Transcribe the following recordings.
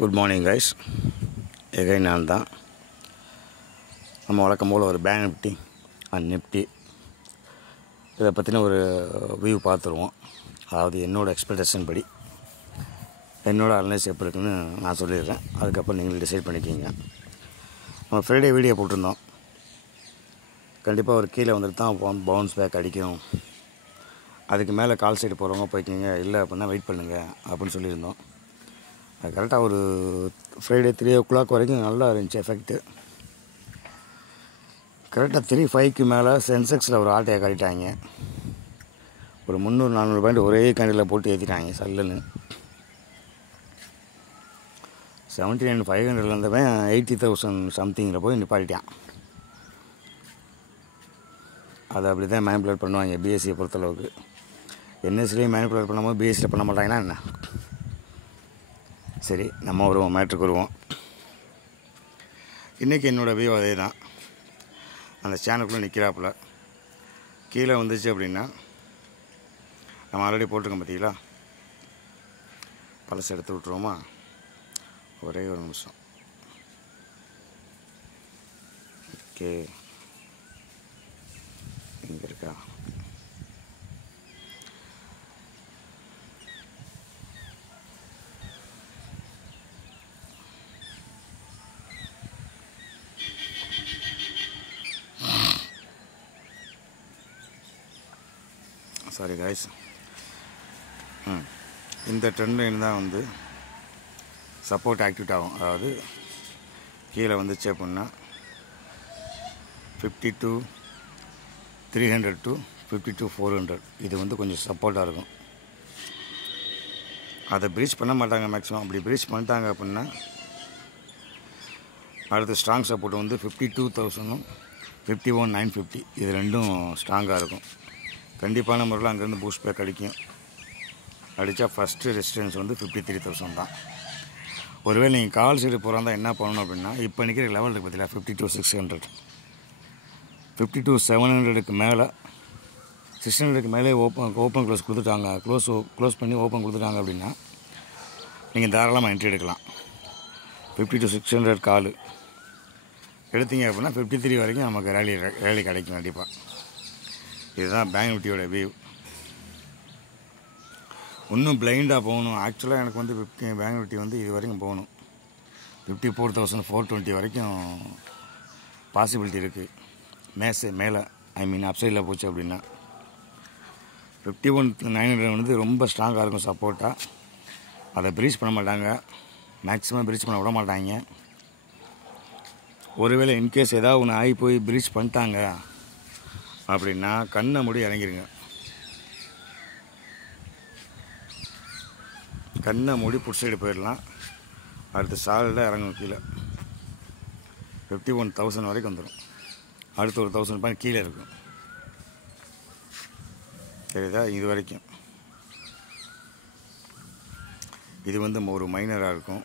Good morning guys. Again நான் தான். நம்ம வழக்கம் போல் ஒரு பேங்க் நிஃப்டி அண்ட் நிஃப்டி இதை பற்றின ஒரு வியூ பார்த்துருவோம். அதாவது என்னோடய எக்ஸ்பெக்டேஷன் படி என்னோடய அனலைஸ் எப்படி இருக்குன்னு நான் சொல்லிடுறேன். அதுக்கப்புறம் நீங்கள் டிசைட் பண்ணிக்கிங்க. நம்ம ஃப்ரைடே வீடியோ போட்டிருந்தோம். கண்டிப்பாக ஒரு கீழே வந்துட்டு தான் பவுன்ஸ் பேக் அடிக்கும், அதுக்கு மேலே கால் சைடு போகிறவங்க போய்க்கிங்க, இல்லை அப்படின்னா வெயிட் பண்ணுங்கள் அப்படின்னு சொல்லியிருந்தோம். அது கரெக்டாக ஒரு ஃப்ரைடே 3 o'clock வரைக்கும் நல்லா இருந்துச்சு எஃபெக்ட்டு. கரெக்டாக 3-5க்கு மேலே சென்செக்ஸில் ஒரு ஆட்டையை காட்டிட்டாங்க. ஒரு 300-400 பாயிண்ட் ஒரே கேண்டில் போட்டு ஏற்றிட்டாங்க சல்லுன்னு. 79,500 இருந்தவன் 80,000 சம்திங்கில் போய் நிப்பாட்டிட்டான். அதை அப்படி தான் மேனிப்புலேட் பண்ணுவாங்க பிஎஸ்சியை பொறுத்தளவுக்கு. என்எஸ்சிலையும் மேனிப்புலேட் பண்ணும்போது பிஎஸ்சியில் பண்ண மாட்டாங்கன்னா என்ன? சரி, நம்ம வருவோம், மேட்ருக்கு வருவோம். இன்றைக்கி என்னோடய வியூ அதே தான். அந்த சேனலுக்குள்ளே நிற்கிறாப்புல கீழே வந்துச்சு அப்படின்னா நம்ம ஆல்ரெடி போட்டிருக்கோம் பார்த்தீங்களா, பழசு எடுத்து விட்ருவோமா? ஒரே ஒரு நிமிஷம். ஓகே, இங்கே இருக்கா? Sorry guys. இந்த ட்ரெண்ட் லைன் தான் வந்து சப்போர்ட் ஆக்டிவேட் ஆகும். அதாவது கீழே வந்துச்சு அப்படின்னா 52,300 to 52,400 இது வந்து கொஞ்சம் சப்போர்ட்டாக இருக்கும். அதை ப்ரீச் பண்ண மாட்டாங்க மேக்ஸிமம். அப்படி ப்ரீச் பண்ணிட்டாங்க அப்படின்னா அடுத்து ஸ்ட்ராங் சப்போர்ட் வந்து 52,000 51,950 இது ரெண்டும் ஸ்ட்ராங்காக இருக்கும். கண்டிப்பான முறையில் அங்கேருந்து பூஸ்ட் பேக் அடிக்கும். அடித்தா ஃபஸ்ட்டு ரெசிஸ்டன்ஸ் வந்து 53,000 தான். ஒருவேளை நீங்கள் கால் சைடு போகிறாந்தா என்ன பண்ணணும் அப்படின்னா, இப்போ நிற்கிற லெவல் இருக்குது பார்த்தீங்களா, 52,600 52,700க்கு மேலே 600க்கு மேலே ஓப்பன் க்ளோஸ் கொடுத்துட்டாங்க. க்ளோஸ் பண்ணி ஓப்பன் கொடுத்துட்டாங்க அப்படின்னா நீங்கள் தாராளமாக என்ட்ரி எடுக்கலாம். 52,600 கால் எடுத்தீங்க அப்படின்னா 53 வரைக்கும் நமக்கு ரேலி கிடைக்கும் கண்டிப்பாக. இதுதான் பேங்க் நிஃப்டியோட வியூ. இன்னும் பிளைண்டாக போகணும். ஆக்சுவலாக எனக்கு வந்து பேங்க் நிஃப்டி வந்து இது வரைக்கும் போகணும். 54,420 வரைக்கும் பாசிபிலிட்டி இருக்குது. மேலே அப்சைடில் போச்சு அப்படின்னா 51,900 வந்து ரொம்ப ஸ்ட்ராங்காக இருக்கும் சப்போர்ட்டாக. அதை ப்ரீச் பண்ண மாட்டாங்க, மேக்ஸிமம் ப்ரீச் பண்ண விட மாட்டாங்க. ஒருவேளை இன்கேஸ் ஏதாவது ஒன்று ஆகி போய் ப்ரீச் பண்ணிட்டாங்க அப்படின்னா கண்ணை மூடி இறங்கிருங்க. கண்ணை மூடி புட் சைடு போயிடலாம். அடுத்து சாலிடாக இறங்கும் கீழே 51,000 வரைக்கும் வந்துடும். அடுத்து ஒரு 1,000 பாயிண்ட் கீழே இருக்கும். சரிதா? இது வரைக்கும் இது வந்து ஒரு மைனராக இருக்கும்,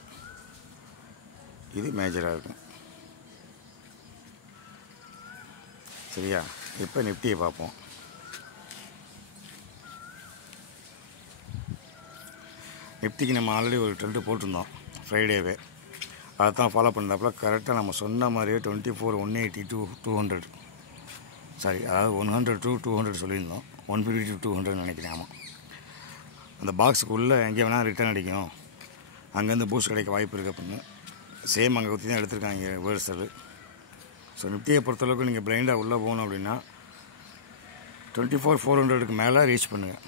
இது மேஜராக இருக்கும். சரியா? இப்போ நிஃப்டியை பார்ப்போம். நிஃப்டிக்கு நம்ம ஆல்ரெடி ஒரு ட்ரெண்டு போட்டிருந்தோம் ஃப்ரைடேவே. அதை தான் ஃபாலோ பண்ணுறப்பல கரெக்டாக நம்ம சொன்ன மாதிரியே 24,180 to 200, சாரி அதாவது 100 to 200 சொல்லியிருந்தோம். 150 to 200 நினைக்கிறேன். ஆமாம், அந்த பாக்ஸுக்குள்ளே எங்கே வேணால் ரிட்டர்ன் அடிக்கும், அங்கேருந்து பூஸ்ட் கிடைக்க வாய்ப்பு இருக்குது அப்படின்னு சேம் அங்கே ஊற்றி தான் எடுத்திருக்காங்க ரிவர்சல். ஸோ நிஃப்டியை பொறுத்தளவுக்கு நீங்கள் பிளைண்டாக உள்ளே போகணும் அப்படின்னா 24,400க்கு மேலே ரீச் பண்ணுங்கள்.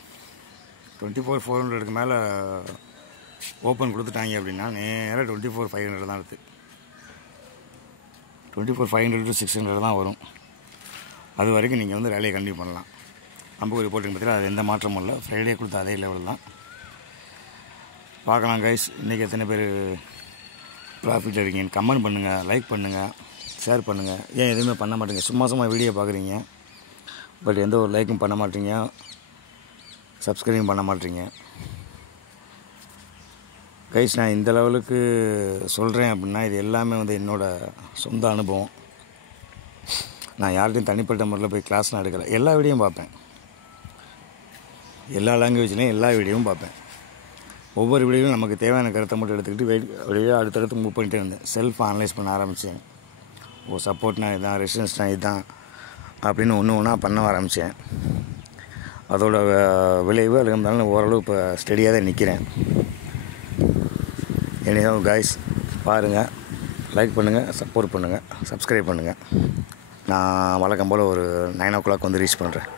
24,400க்கு மேலே ஓப்பன் கொடுத்துட்டாங்க அப்படின்னா நேராக 24,500 தான் இருக்குது. 24,500 to 600 தான் வரும். அது வரைக்கும் நீங்கள் வந்து ரேலியை கண்டினியூ பண்ணலாம். அம்புக்குறி போட்டிங்க பார்த்தீங்கன்னா அது எந்த மாற்றமும் இல்லை. ஃப்ரைடே கொடுத்த அதே லெவல் தான். பார்க்கலாம் கைஸ். இன்றைக்கி எத்தனை பேர் ப்ராஃபிட் இருக்கீங்கன்னு கமெண்ட் பண்ணுங்கள், லைக் பண்ணுங்கள், ஷேர் பண்ணுங்கள். ஏன் எதுவுமே பண்ண மாட்டேங்க? சும்மா வீடியோ பார்க்குறீங்க, பட் எந்த ஒரு லைக்கும் பண்ண மாட்டீங்க, சப்ஸ்கிரைபும் பண்ண மாட்டீங்க. கைஸ், நான் இந்த லெவலுக்கு சொல்கிறேன் அப்படின்னா இது எல்லாமே வந்து என்னோடய சொந்த அனுபவம். நான் யார்கிட்டையும் தனிப்பட்ட முறையில் போய் கிளாஸ்லாம் எடுக்கலை. எல்லா வீடியோவும் பார்ப்பேன், எல்லா லாங்குவேஜ்லேயும் எல்லா வீடியோவும் பார்ப்பேன். ஒவ்வொரு வீடியோவும் நமக்கு தேவையான கருத்தை மட்டும் எடுத்துக்கிட்டு அப்படியே அடுத்தடுத்து மூவ் பண்ணிகிட்டே இருந்தேன். செல்ஃப் அனலைஸ் பண்ண ஆரம்பித்தேன். சப்போர்ட்னா இதுதான், ரெசிஸ்டன்ஸ்னால் இதுதான் அப்படின்னு ஒன்றா பண்ண ஆரம்பித்தேன். அதோட விளைவு அது இருந்தாலும் ஓரளவு இப்போ ஸ்டெடியாக தான் நிற்கிறேன். எனிஹோ கைஸ், பாருங்கள், லைக் பண்ணுங்கள், சப்போர்ட் பண்ணுங்கள், சப்ஸ்கிரைப் பண்ணுங்கள். நான் வழக்கம் போல் ஒரு 9 o'clock வந்து ரீச் பண்ணுறேன்.